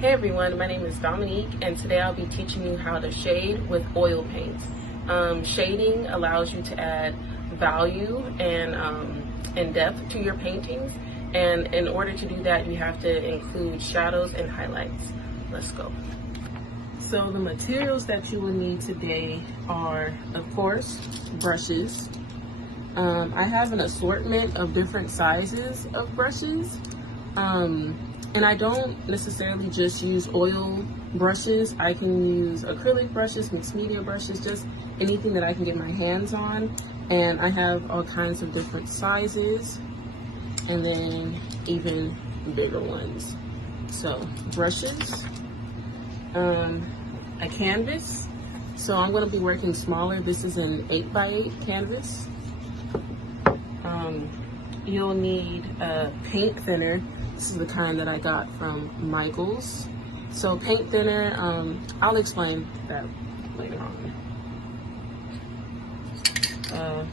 Hey everyone, my name is Dominique and today I'll be teaching you how to shade with oil paints. Shading allows you to add value and depth to your paintings, and in order to do that you have to include shadows and highlights. Let's go. So the materials that you will need today are, of course, brushes. I have an assortment of different sizes of brushes. And I don't necessarily just use oil brushes. I can use acrylic brushes, mixed media brushes, just anything that I can get my hands on. And I have all kinds of different sizes and then even bigger ones. So brushes, a canvas. So I'm going to be working smaller. This is an 8x8 canvas. You'll need a paint thinner. This is the kind that I got from Michael's. So paint thinner, I'll explain that later on.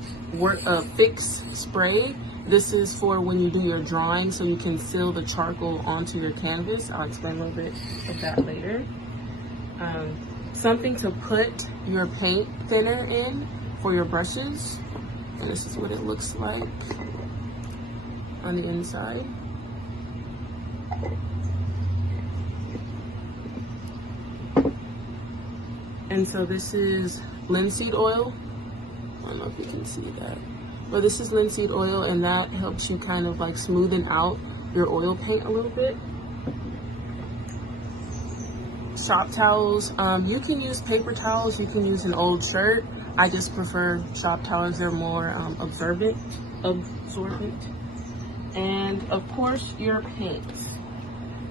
Fix spray. This is for when you do your drawing so you can seal the charcoal onto your canvas. I'll explain a little bit of that later. Something to put your paint thinner in for your brushes. And this is what it looks like on the inside. And so this is linseed oil. I don't know if you can see that, but this is linseed oil, and that helps you kind of like smoothen out your oil paint a little bit. Shop towels. You can use paper towels, you can use an old shirt. I just prefer shop towels. They're more absorbent. And of course your paints.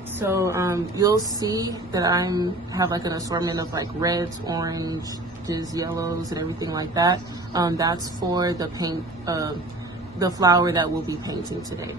So you'll see that I have like an assortment of like reds, oranges, yellows, and everything like that. That's for the paint, the flower that we'll be painting today.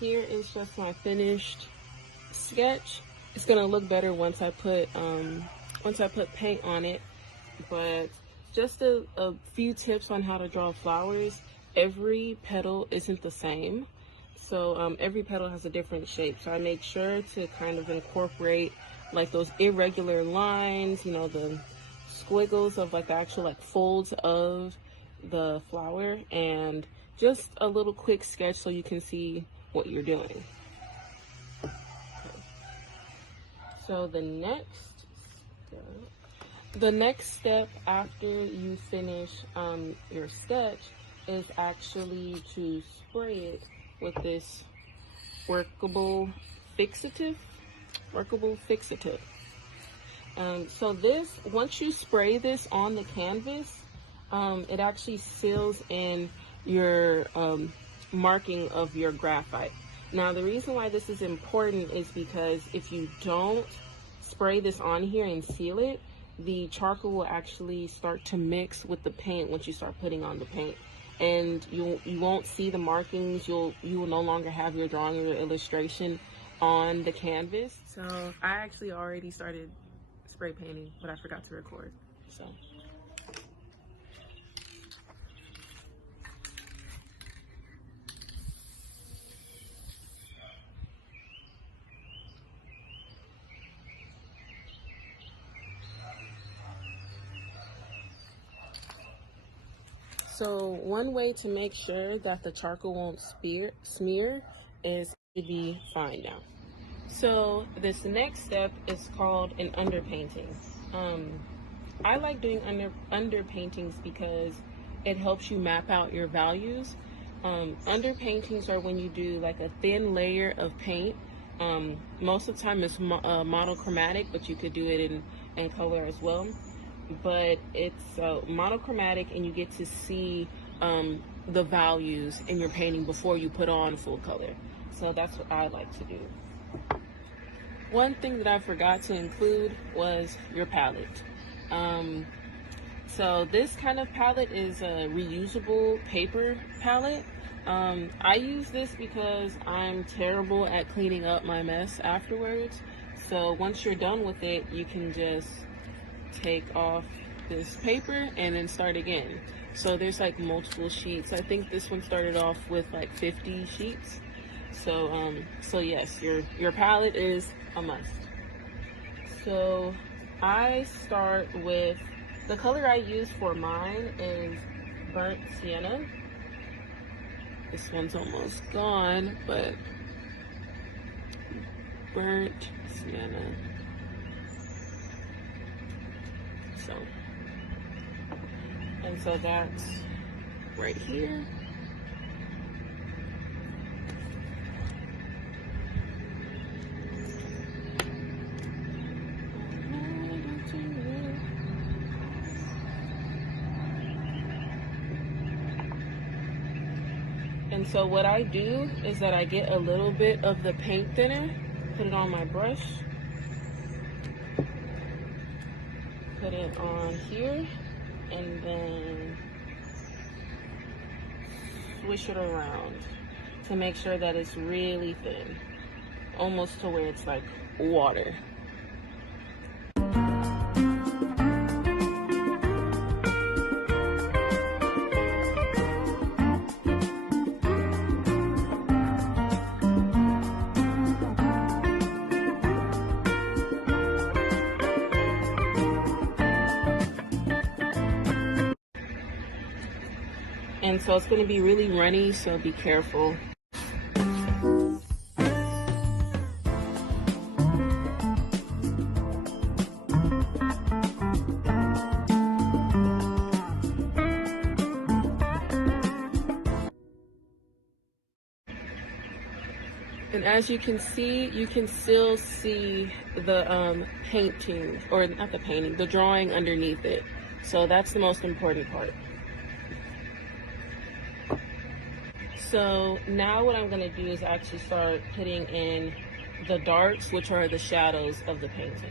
Here is just my finished sketch. It's gonna look better once I put paint on it. But just a few tips on how to draw flowers. Every petal isn't the same, so every petal has a different shape. So I make sure to kind of incorporate like those irregular lines, you know, the squiggles of like the actual like folds of the flower, and just a little quick sketch so you can see what you're doing. Okay. So the next step after you finish your sketch is actually to spray it with this workable fixative. So this, once you spray this on the canvas, it actually seals in your marking of your graphite. Now the reason why this is important is because if you don't spray this on here and seal it, the charcoal will actually start to mix with the paint once you start putting on the paint, and you won't see the markings. You will no longer have your drawing or your illustration on the canvas. So I actually already started spray painting, but I forgot to record. So one way to make sure that the charcoal won't smear is to be fine now. So this next step is called an underpainting. I like doing underpaintings because it helps you map out your values. Underpaintings are when you do like a thin layer of paint. Most of the time it's monochromatic, but you could do it in color as well. But it's monochromatic, and you get to see the values in your painting before you put on full color. So that's what I like to do. One thing that I forgot to include was your palette. So this kind of palette is a reusable paper palette. I use this because I'm terrible at cleaning up my mess afterwards. So once you're done with it, you can just take off this paper and then start again. So there's like multiple sheets. I think this one started off with like 50 sheets. So yes, your palette is a must. So I start with, the color I use for mine is burnt sienna. This one's almost gone, but burnt sienna. So that's right here. And so what I do is that I get a little bit of the paint thinner, put it on my brush, put it on here, and then swish it around to make sure that it's really thin, almost to where it's like water. And so it's going to be really runny, so be careful. And as you can see, you can still see the painting, or not the painting, the drawing underneath it. So that's the most important part. So now what I'm going to do is actually start putting in the darks, which are the shadows of the painting.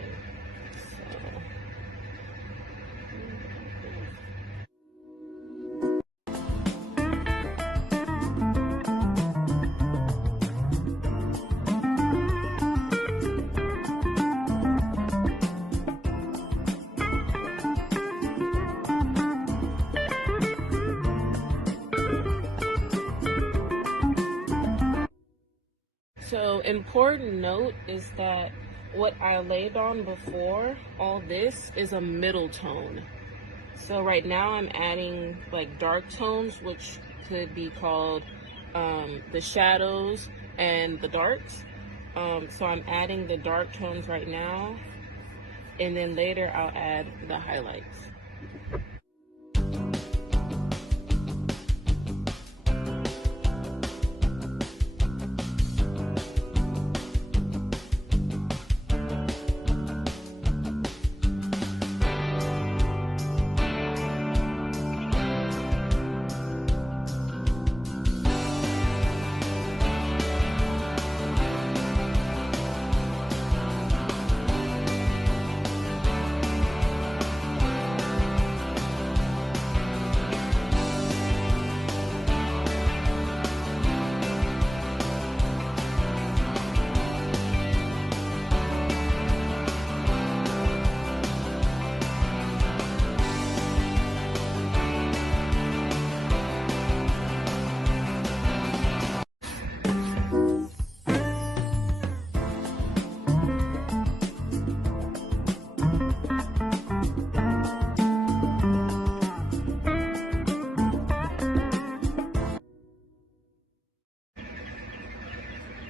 So important note is that what I laid on before all this is a middle tone. So right now I'm adding like dark tones, which could be called the shadows and the darks. So I'm adding the dark tones right now, and then later I'll add the highlights.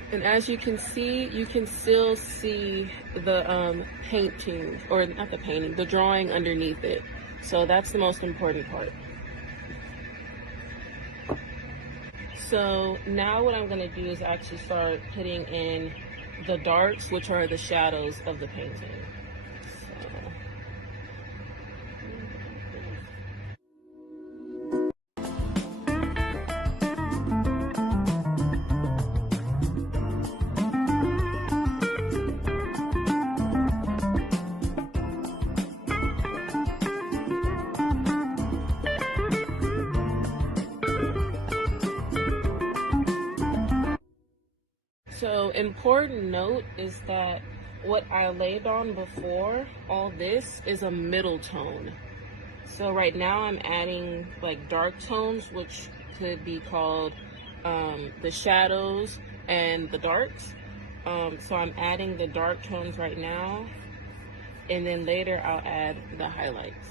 And as you can see, you can still see the painting, or not the painting, the drawing underneath it. So that's the most important part. So now what I'm going to do is actually start putting in the darks, which are the shadows of the painting. So important note is that what I laid on before, all this is a middle tone. So right now I'm adding like dark tones, which could be called the shadows and the darks. So I'm adding the dark tones right now, and then later I'll add the highlights.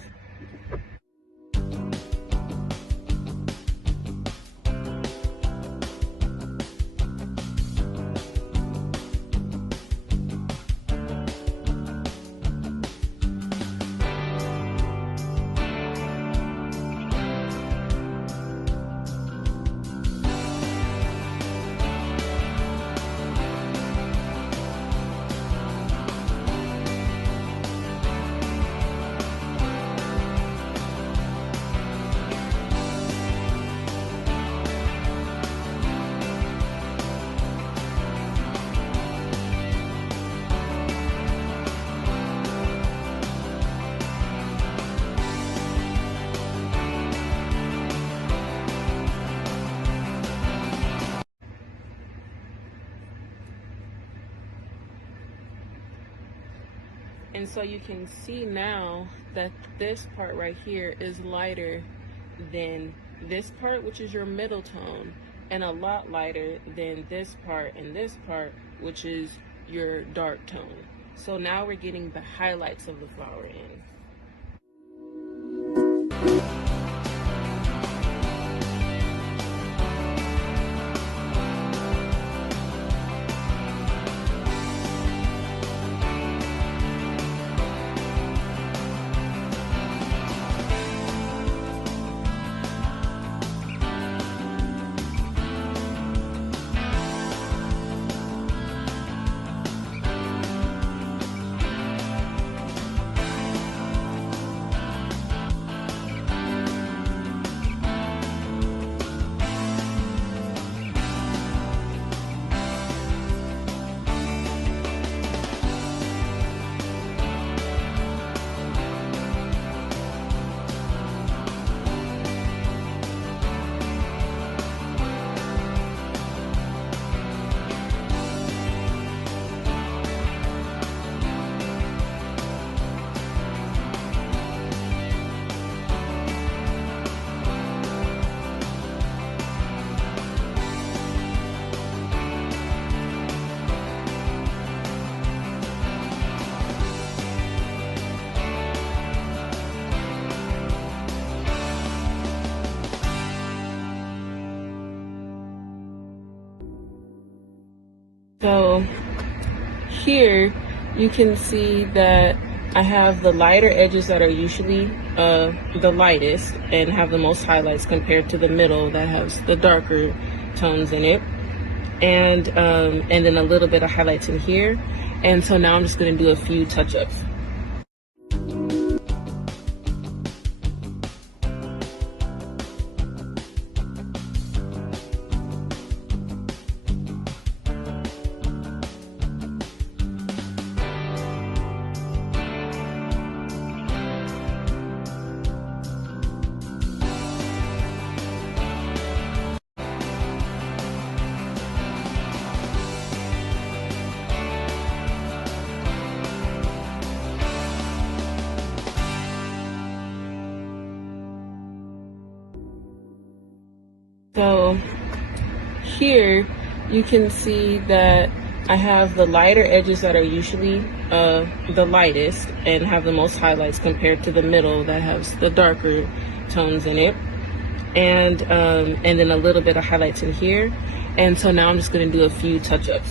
And so you can see now that this part right here is lighter than this part, which is your middle tone, and a lot lighter than this part and this part, which is your dark tone. So now we're getting the highlights of the flower in. So here you can see that I have the lighter edges that are usually the lightest and have the most highlights compared to the middle that has the darker tones in it, and then a little bit of highlights in here. And so now I'm just going to do a few touch-ups. So here you can see that I have the lighter edges that are usually the lightest and have the most highlights compared to the middle that has the darker tones in it, and then a little bit of highlights in here. And so now I'm just going to do a few touch-ups.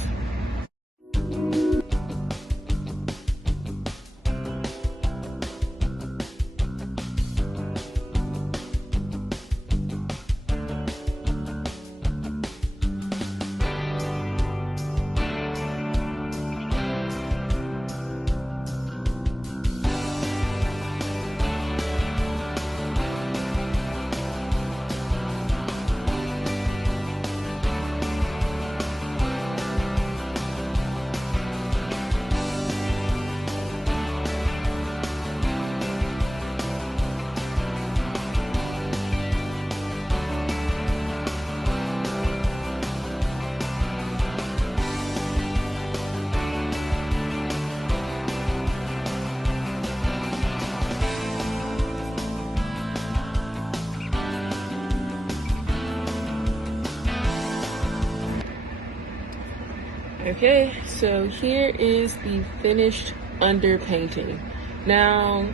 Okay, so here is the finished underpainting. Now,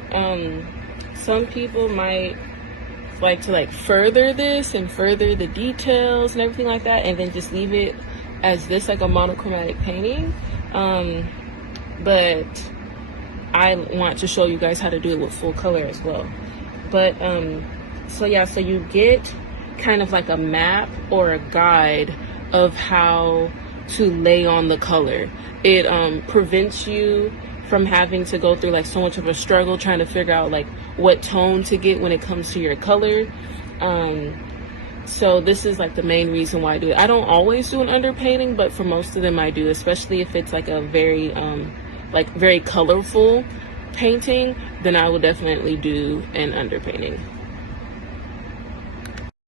some people might like to further this and further the details and everything like that, and then just leave it as this, like a monochromatic painting. But I want to show you guys how to do it with full color as well. But so yeah, so you get kind of like a map or a guide of how to lay on the color. It prevents you from having to go through like so much of a struggle trying to figure out like what tone to get when it comes to your color. So this is like the main reason why I do it. I don't always do an underpainting, but for most of them I do, especially if it's like a very very colorful painting, then I will definitely do an underpainting.